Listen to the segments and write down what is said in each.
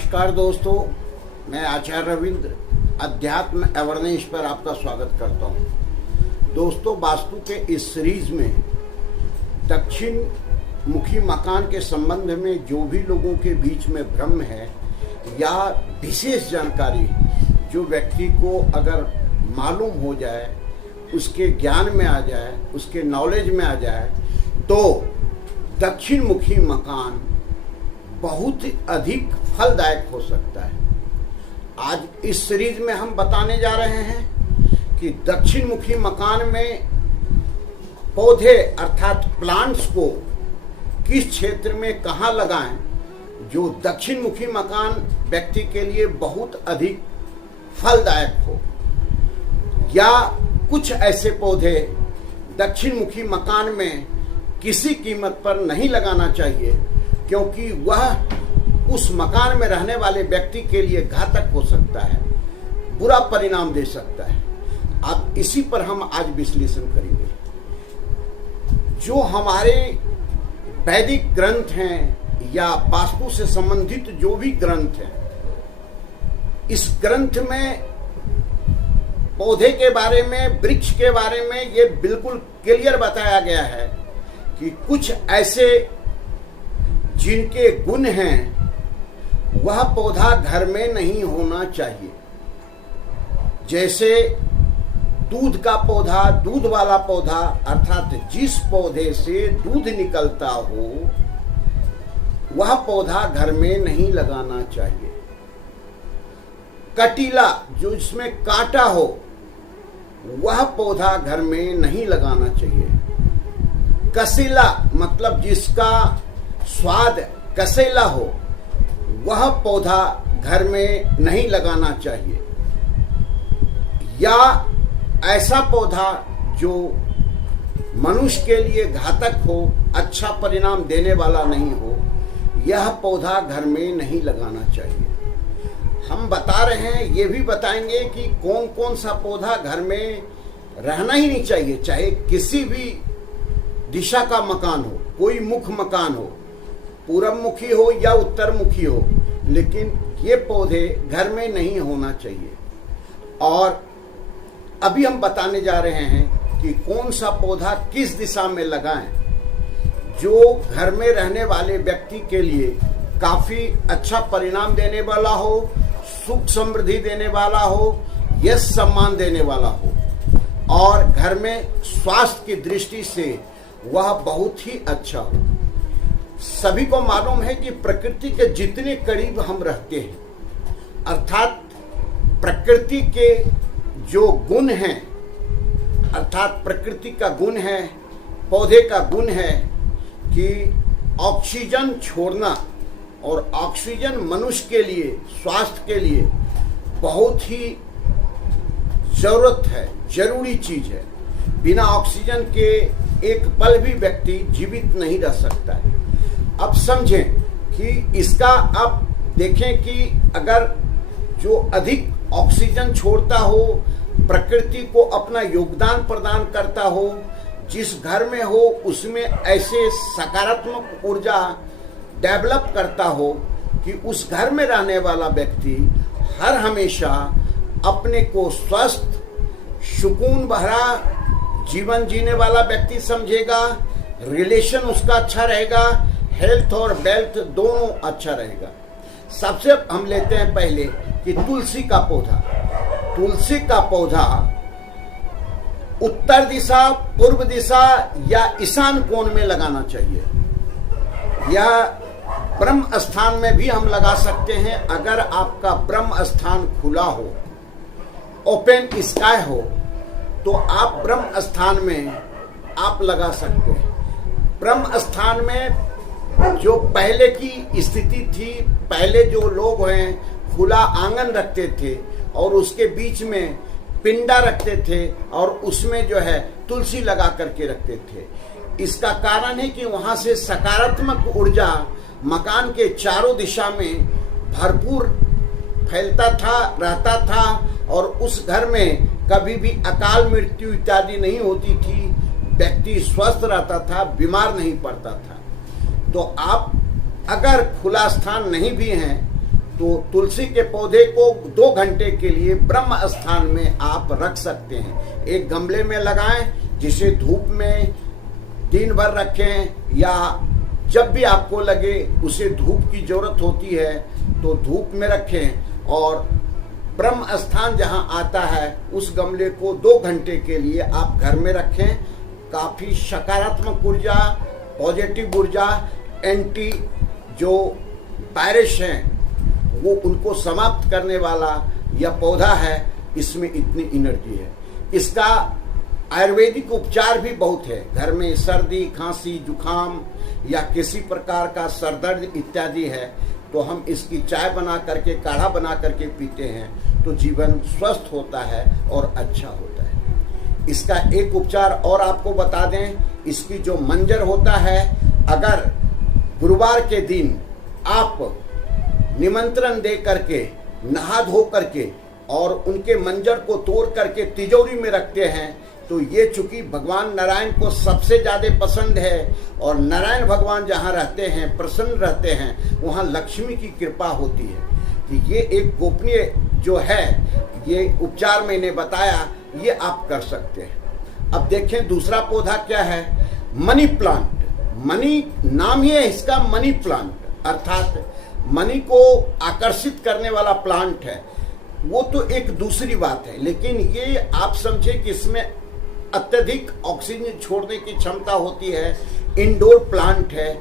नमस्कार दोस्तों, मैं आचार्य रविंद्र अध्यात्म अवेयरनेस पर आपका स्वागत करता हूं। दोस्तों, वास्तु के इस सीरीज में दक्षिण मुखी मकान के संबंध में जो भी लोगों के बीच में भ्रम है या विशेष जानकारी जो व्यक्ति को अगर मालूम हो जाए, उसके ज्ञान में आ जाए, उसके नॉलेज में आ जाए, तो दक्षिण मुखी मकान बहुत अधिक फलदायक हो सकता है। आज इस सीरीज में हम बताने जा रहे हैं कि दक्षिण मुखी मकान में पौधे अर्थात प्लांट्स को किस क्षेत्र में कहाँ लगाएं जो दक्षिण मुखी मकान व्यक्ति के लिए बहुत अधिक फलदायक हो, या कुछ ऐसे पौधे दक्षिण मुखी मकान में किसी कीमत पर नहीं लगाना चाहिए क्योंकि वह उस मकान में रहने वाले व्यक्ति के लिए घातक हो सकता है, बुरा परिणाम दे सकता है। अब इसी पर हम आज विश्लेषण करेंगे। जो हमारे वैदिक ग्रंथ हैं या वास्तु से संबंधित जो भी ग्रंथ हैं, इस ग्रंथ में पौधे के बारे में, वृक्ष के बारे में ये बिल्कुल क्लियर बताया गया है कि कुछ ऐसे जिनके गुण हैं वह पौधा घर में नहीं होना चाहिए। जैसे दूध का पौधा, दूध वाला पौधा अर्थात जिस पौधे से दूध निकलता हो वह पौधा घर में नहीं लगाना चाहिए। कटीला, जो इसमें कांटा हो, वह पौधा घर में नहीं लगाना चाहिए। कसीला मतलब जिसका स्वाद कसेला हो, वह पौधा घर में नहीं लगाना चाहिए। या ऐसा पौधा जो मनुष्य के लिए घातक हो, अच्छा परिणाम देने वाला नहीं हो, यह पौधा घर में नहीं लगाना चाहिए। हम बता रहे हैं, ये भी बताएंगे कि कौन कौन सा पौधा घर में रहना ही नहीं चाहिए, चाहे किसी भी दिशा का मकान हो, कोई मुख मकान हो, पूरब मुखी हो या उत्तर मुखी हो, लेकिन ये पौधे घर में नहीं होना चाहिए। और अभी हम बताने जा रहे हैं कि कौन सा पौधा किस दिशा में लगाएं जो घर में रहने वाले व्यक्ति के लिए काफी अच्छा परिणाम देने वाला हो, सुख समृद्धि देने वाला हो, यश सम्मान देने वाला हो, और घर में स्वास्थ्य की दृष्टि से वह बहुत ही अच्छा हो। सभी को मालूम है कि प्रकृति के जितने करीब हम रहते हैं, अर्थात प्रकृति के जो गुण हैं, अर्थात प्रकृति का गुण है, पौधे का गुण है कि ऑक्सीजन छोड़ना, और ऑक्सीजन मनुष्य के लिए, स्वास्थ्य के लिए बहुत ही जरूरत है, जरूरी चीज है। बिना ऑक्सीजन के एक पल भी व्यक्ति जीवित नहीं रह सकता है। अब समझें कि इसका, अब देखें कि अगर जो अधिक ऑक्सीजन छोड़ता हो, प्रकृति को अपना योगदान प्रदान करता हो, जिस घर में हो उसमें ऐसे सकारात्मक ऊर्जा डेवलप करता हो कि उस घर में रहने वाला व्यक्ति हर हमेशा अपने को स्वस्थ, सुकून भरा जीवन जीने वाला व्यक्ति समझेगा, रिलेशन उसका अच्छा रहेगा, हेल्थ और वेल्थ दोनों अच्छा रहेगा। सबसे हम लेते हैं पहले कि तुलसी का पौधा। तुलसी का पौधा उत्तर दिशा, पूर्व दिशा या ईशान कोण में लगाना चाहिए। यह ब्रह्म स्थान में भी हम लगा सकते हैं। अगर आपका ब्रह्म स्थान खुला हो, ओपन स्काई हो, तो आप ब्रह्म स्थान में आप लगा सकते हैं। ब्रह्म स्थान में जो पहले की स्थिति थी, पहले जो लोग हैं खुला आंगन रखते थे और उसके बीच में पिंडा रखते थे और उसमें जो है तुलसी लगा करके रखते थे। इसका कारण है कि वहां से सकारात्मक ऊर्जा मकान के चारों दिशा में भरपूर फैलता था, रहता था, और उस घर में कभी भी अकाल मृत्यु इत्यादि नहीं होती थी, व्यक्ति स्वस्थ रहता था, बीमार नहीं पड़ता था। तो आप अगर खुला स्थान नहीं भी हैं तो तुलसी के पौधे को 2 घंटे के लिए ब्रह्म स्थान में आप रख सकते हैं। एक गमले में लगाएं, जिसे धूप में दिन भर रखें, या जब भी आपको लगे उसे धूप की जरूरत होती है तो धूप में रखें। और ब्रह्म स्थान जहां आता है उस गमले को 2 घंटे के लिए आप घर में रखें। काफी सकारात्मक ऊर्जा, पॉजिटिव ऊर्जा, एंटी जो वायरस हैं वो उनको समाप्त करने वाला यह पौधा है। इसमें इतनी एनर्जी है। इसका आयुर्वेदिक उपचार भी बहुत है। घर में सर्दी, खांसी, जुखाम या किसी प्रकार का सरदर्द इत्यादि है तो हम इसकी चाय बना करके, काढ़ा बना करके पीते हैं तो जीवन स्वस्थ होता है और अच्छा होता है। इसका एक उपचार और आपको बता दें, इसकी जो मंजर होता है, अगर गुरुवार के दिन आप निमंत्रण दे करके, नहा धो करके और उनके मंजर को तोड़ करके तिजोरी में रखते हैं तो ये चूंकि भगवान नारायण को सबसे ज़्यादा पसंद है और नारायण भगवान जहाँ रहते हैं, प्रसन्न रहते हैं, वहाँ लक्ष्मी की कृपा होती है। तो ये एक गोपनीय जो है, ये उपचार मैंने बताया, ये आप कर सकते हैं। अब देखें दूसरा पौधा क्या है, मनी प्लांट। मनी नाम ही है इसका, मनी प्लांट, अर्थात मनी को आकर्षित करने वाला प्लांट है। वो तो एक दूसरी बात है, लेकिन ये आप समझे कि इसमें अत्यधिक ऑक्सीजन छोड़ने की क्षमता होती है। इंडोर प्लांट है,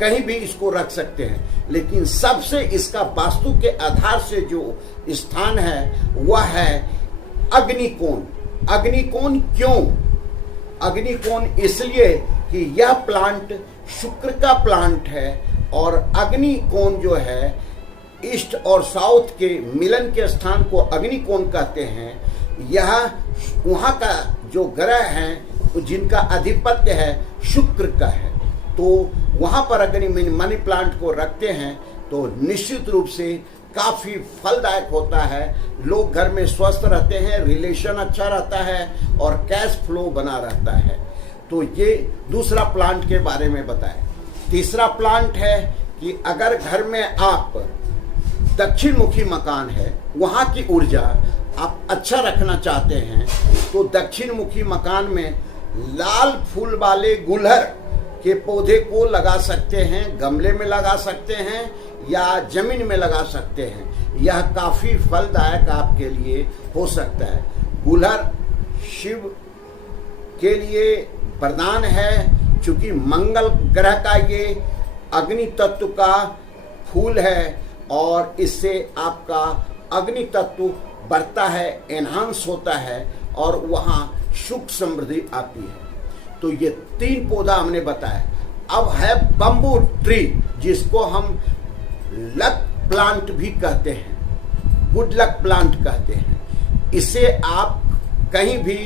कहीं भी इसको रख सकते हैं। लेकिन सबसे इसका वास्तु के आधार से जो स्थान है वह है अग्निकोण। अग्निकोण क्यों? अग्निकोण इसलिए कि यह प्लांट शुक्र का प्लांट है और अग्निकोण जो है ईस्ट और साउथ के मिलन के स्थान को अग्निकोण कहते हैं। यह वहाँ का जो ग्रह हैं जिनका अधिपत्य है शुक्र का है, तो वहाँ पर अगर मनी प्लांट को रखते हैं तो निश्चित रूप से काफ़ी फलदायक होता है। लोग घर में स्वस्थ रहते हैं, रिलेशन अच्छा रहता है और कैश फ्लो बना रहता है। तो ये दूसरा प्लांट के बारे में बताएं। तीसरा प्लांट है कि अगर घर में आप दक्षिण मुखी मकान है, वहाँ की ऊर्जा आप अच्छा रखना चाहते हैं तो दक्षिण मुखी मकान में लाल फूल वाले गुलहर के पौधे को लगा सकते हैं, गमले में लगा सकते हैं या जमीन में लगा सकते हैं। यह काफ़ी फलदायक आपके लिए हो सकता है। गुलहर शिव के लिए वरदान है, चूंकि मंगल ग्रह का ये अग्नि तत्व का फूल है और इससे आपका अग्नि तत्व बढ़ता है, एनहांस होता है और वहाँ सुख समृद्धि आती है। तो ये 3 पौधा हमने बताया। अब है बम्बू ट्री, जिसको हम लक प्लांट भी कहते हैं, गुड लक प्लांट कहते हैं। इसे आप कहीं भी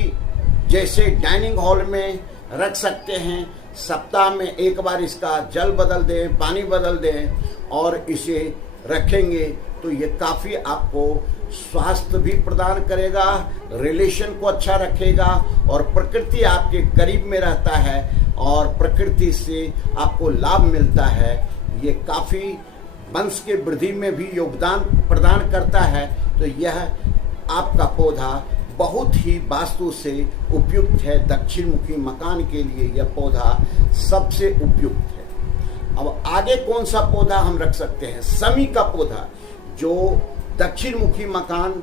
जैसे डाइनिंग हॉल में रख सकते हैं। सप्ताह में एक बार इसका जल बदल दें, पानी बदल दें और इसे रखेंगे तो ये काफ़ी आपको स्वास्थ्य भी प्रदान करेगा, रिलेशन को अच्छा रखेगा और प्रकृति आपके करीब में रहता है और प्रकृति से आपको लाभ मिलता है। ये काफ़ी वंश के वृद्धि में भी योगदान प्रदान करता है। तो यह आपका पौधा बहुत ही वास्तु से उपयुक्त है। दक्षिण मुखी मकान के लिए यह पौधा सबसे उपयुक्त है। अब आगे कौन सा पौधा हम रख सकते हैं? समी का पौधा, जो दक्षिण मुखी मकान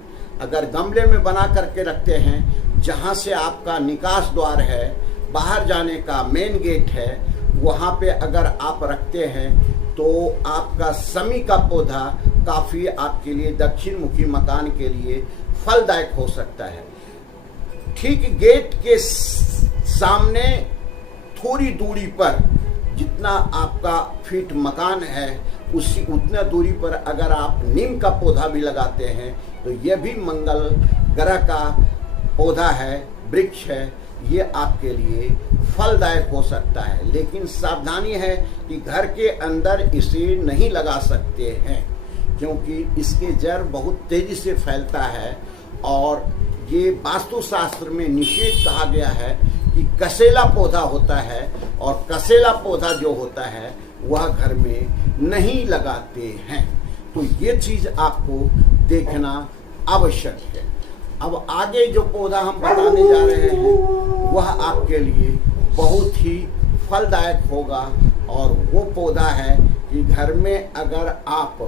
अगर गमले में बना करके रखते हैं, जहाँ से आपका निकास द्वार है, बाहर जाने का मेन गेट है, वहाँ पे अगर आप रखते हैं तो आपका समी का पौधा काफ़ी आपके लिए दक्षिण मुखी मकान के लिए फलदायक हो सकता है। ठीक गेट के सामने थोड़ी दूरी पर, जितना आपका फीट मकान है उसी उतना दूरी पर अगर आप नीम का पौधा भी लगाते हैं तो यह भी मंगल ग्रह का पौधा है, वृक्ष है। ये आपके लिए फलदायक हो सकता है। लेकिन सावधानी है कि घर के अंदर इसे नहीं लगा सकते हैं, क्योंकि इसके जड़ बहुत तेजी से फैलता है और ये वास्तुशास्त्र में निषेध कहा गया है कि कसेला पौधा होता है और कसेला पौधा जो होता है वह घर में नहीं लगाते हैं। तो ये चीज आपको देखना आवश्यक है। अब आगे जो पौधा हम बताने जा रहे हैं वह आपके लिए बहुत ही फलदायक होगा, और वो पौधा है कि घर में अगर आप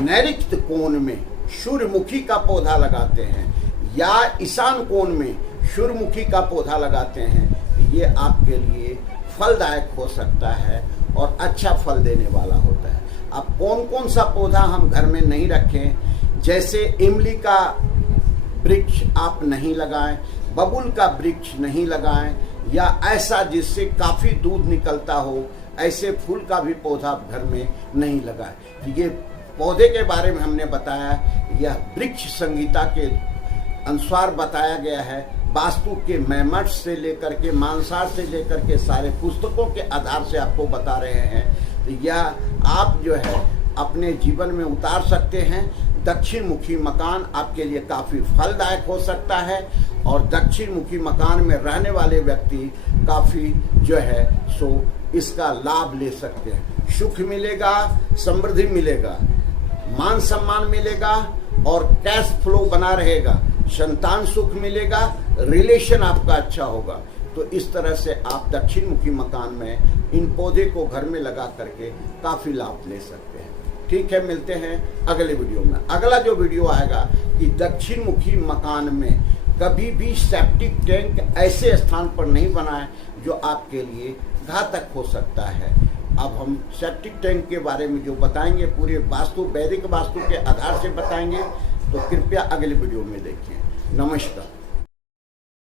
नैऋत्य कोण में सूर्यमुखी का पौधा लगाते हैं या ईशान कोण में सूर्यमुखी का पौधा लगाते हैं, ये आपके लिए फलदायक हो सकता है और अच्छा फल देने वाला होता है। अब कौन कौन सा पौधा हम घर में नहीं रखें, जैसे इमली का वृक्ष आप नहीं लगाएं, बबूल का वृक्ष नहीं लगाएं, या ऐसा जिससे काफ़ी दूध निकलता हो ऐसे फूल का भी पौधा घर में नहीं लगाएं। ये पौधे के बारे में हमने बताया, यह वृक्ष संहिता के अनुसार बताया गया है। वास्तु के मैमट से लेकर के मानसार से लेकर के सारे पुस्तकों के आधार से आपको बता रहे हैं। तो यह आप जो है अपने जीवन में उतार सकते हैं। दक्षिण मुखी मकान आपके लिए काफ़ी फलदायक हो सकता है, और दक्षिण मुखी मकान में रहने वाले व्यक्ति काफ़ी जो है सो इसका लाभ ले सकते हैं। सुख मिलेगा, समृद्धि मिलेगा, मान सम्मान मिलेगा, और कैश फ्लो बना रहेगा, संतान सुख मिलेगा, रिलेशन आपका अच्छा होगा। तो इस तरह से आप दक्षिण मुखी मकान में इन पौधे को घर में लगा करके काफ़ी लाभ ले सकते हैं। ठीक है, मिलते हैं अगले वीडियो में। अगला जो वीडियो आएगा कि दक्षिण मुखी मकान में कभी भी सेप्टिक टैंक ऐसे स्थान पर नहीं बनाएं जो आपके लिए घातक हो सकता है। अब हम सेप्टिक टैंक के बारे में जो बताएंगे पूरे वास्तु वैदिक वास्तु के आधार से बताएंगे, तो कृपया अगले वीडियो में देखें। नमस्कार।